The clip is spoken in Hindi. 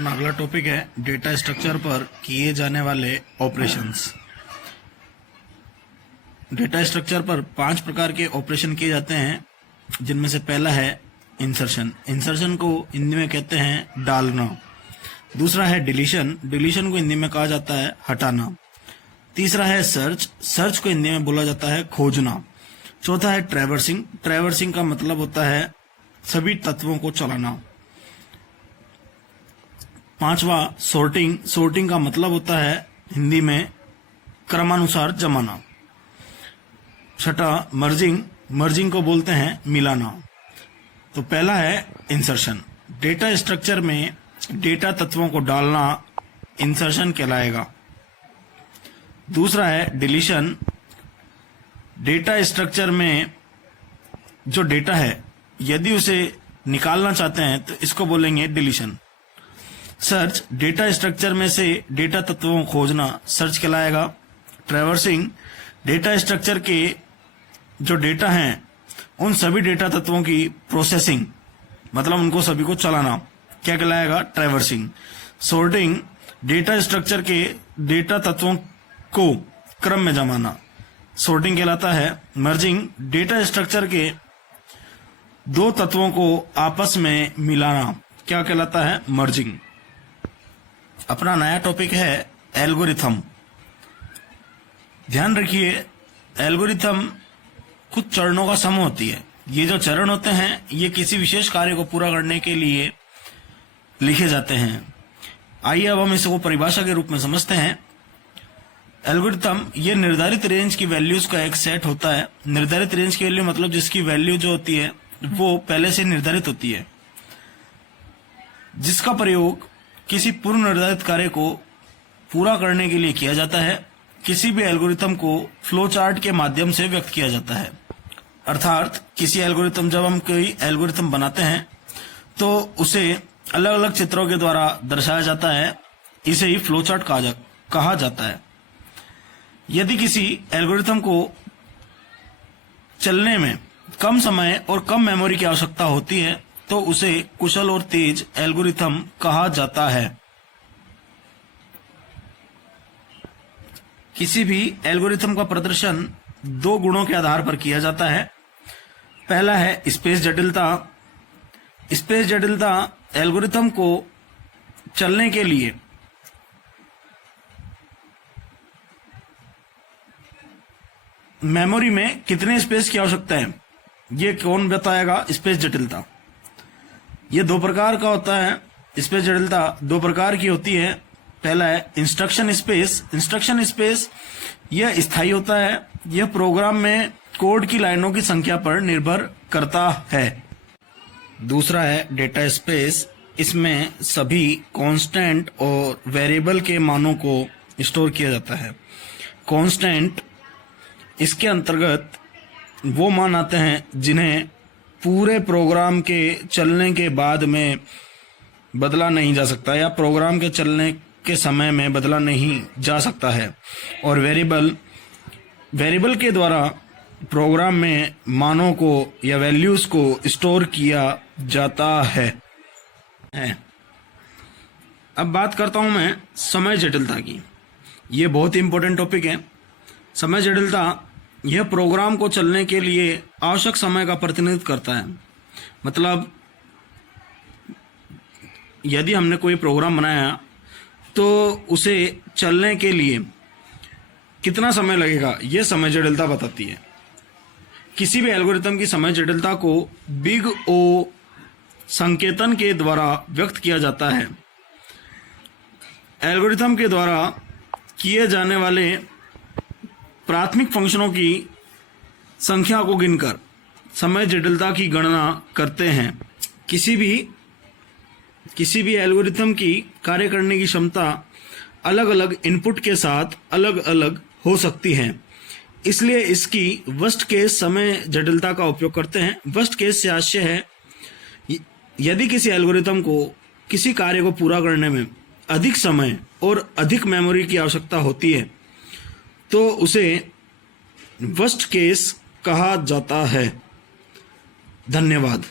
अपना अगला टॉपिक है डेटा स्ट्रक्चर पर किए जाने वाले ऑपरेशंस। डेटा स्ट्रक्चर पर 5 प्रकार के ऑपरेशन किए जाते हैं, जिनमें से पहला है इंसर्शन। इंसर्शन को हिंदी में कहते हैं डालना। दूसरा है डिलीशन। डिलीशन को हिंदी में कहा जाता है हटाना। तीसरा है सर्च। सर्च को हिंदी में बोला जाता है खोजना। चौथा है ट्रैवर्सिंग। ट्रैवर्सिंग का मतलब होता है सभी तत्वों को चलाना। पांचवा सॉर्टिंग। सॉर्टिंग का मतलब होता है हिंदी में क्रमानुसार जमाना। छठा मर्जिंग। मर्जिंग को बोलते हैं मिलाना। तो पहला है इंसर्शन। डेटा स्ट्रक्चर में डेटा तत्वों को डालना इंसर्शन कहलाएगा। दूसरा है डिलीशन। डेटा स्ट्रक्चर में जो डेटा है यदि उसे निकालना चाहते हैं तो इसको बोलेंगे डिलीशन। सर्च। डेटा स्ट्रक्चर में से डेटा तत्वों को खोजना सर्च कहलाएगा। ट्रैवर्सिंग। डेटा स्ट्रक्चर के जो डेटा हैं उन सभी डेटा तत्वों की प्रोसेसिंग, मतलब उनको सभी को चलाना, क्या कहलाएगा? ट्रैवर्सिंग। सॉर्टिंग। डेटा स्ट्रक्चर के डेटा तत्वों को क्रम में जमाना सॉर्टिंग कहलाता है। मर्जिंग। डेटा स्ट्रक्चर के दो तत्वों को आपस में मिलाना क्या कहलाता है? मर्जिंग। अपना नया टॉपिक है एल्गोरिथम। ध्यान रखिए, एल्गोरिथम कुछ चरणों का समूह होती है। ये जो चरण होते हैं ये किसी विशेष कार्य को पूरा करने के लिए लिखे जाते हैं। आइए अब हम इसको परिभाषा के रूप में समझते हैं। एल्गोरिथम ये निर्धारित रेंज की वैल्यूज का एक सेट होता है। निर्धारित रेंज की वैल्यू मतलब जिसकी वैल्यू जो होती है वो पहले से निर्धारित होती है, जिसका प्रयोग किसी पूर्व निर्धारित कार्य को पूरा करने के लिए किया जाता है। किसी भी एल्गोरिथम को फ्लो चार्ट के माध्यम से व्यक्त किया जाता है। अर्थात किसी एल्गोरिथम, जब हम कोई एल्गोरिथम बनाते हैं तो उसे अलग अलग चित्रों के द्वारा दर्शाया जाता है। इसे ही फ्लो चार्ट कहा जाता है। यदि किसी एल्गोरिथम को चलने में कम समय और कम मेमोरी की आवश्यकता होती है तो उसे कुशल और तेज एल्गोरिथम कहा जाता है। किसी भी एल्गोरिथम का प्रदर्शन 2 गुणों के आधार पर किया जाता है। पहला है स्पेस जटिलता। स्पेस जटिलता एल्गोरिथम को चलने के लिए मेमोरी में कितने स्पेस की आवश्यकता है ये कौन बताएगा? स्पेस जटिलता। ये 2 प्रकार का होता है। स्पेस जटिलता 2 प्रकार की होती है। पहला है इंस्ट्रक्शन स्पेस। इंस्ट्रक्शन स्पेस यह स्थायी होता है। यह प्रोग्राम में कोड की लाइनों की संख्या पर निर्भर करता है। दूसरा है डेटा स्पेस। इसमें सभी कांस्टेंट और वेरिएबल के मानों को स्टोर किया जाता है। कांस्टेंट इसके अंतर्गत वो मान आते हैं जिन्हें पूरे प्रोग्राम के चलने के बाद में बदला नहीं जा सकता या प्रोग्राम के चलने के समय में बदला नहीं जा सकता है। और वेरिएबल के द्वारा प्रोग्राम में मानों को या वैल्यूज को स्टोर किया जाता है। अब बात करता हूं मैं समय जटिलता की। ये बहुत ही इंपॉर्टेंट टॉपिक है। समय जटिलता यह प्रोग्राम को चलने के लिए आवश्यक समय का प्रतिनिधित्व करता है। मतलब यदि हमने कोई प्रोग्राम बनाया तो उसे चलने के लिए कितना समय लगेगा यह समय जटिलता बताती है। किसी भी एल्गोरिथम की समय जटिलता को बिग ओ संकेतन के द्वारा व्यक्त किया जाता है। एल्गोरिथम के द्वारा किए जाने वाले प्राथमिक फंक्शनों की संख्या को गिनकर समय जटिलता की गणना करते हैं। किसी भी एल्गोरिथम की कार्य करने की क्षमता अलग अलग इनपुट के साथ अलग अलग हो सकती है, इसलिए इसकी वर्स्ट केस समय जटिलता का उपयोग करते हैं। वर्स्ट केस से आशय है यदि किसी एल्गोरिथम को किसी कार्य को पूरा करने में अधिक समय और अधिक मेमोरी की आवश्यकता होती है तो उसे वर्स्ट केस कहा जाता है। धन्यवाद।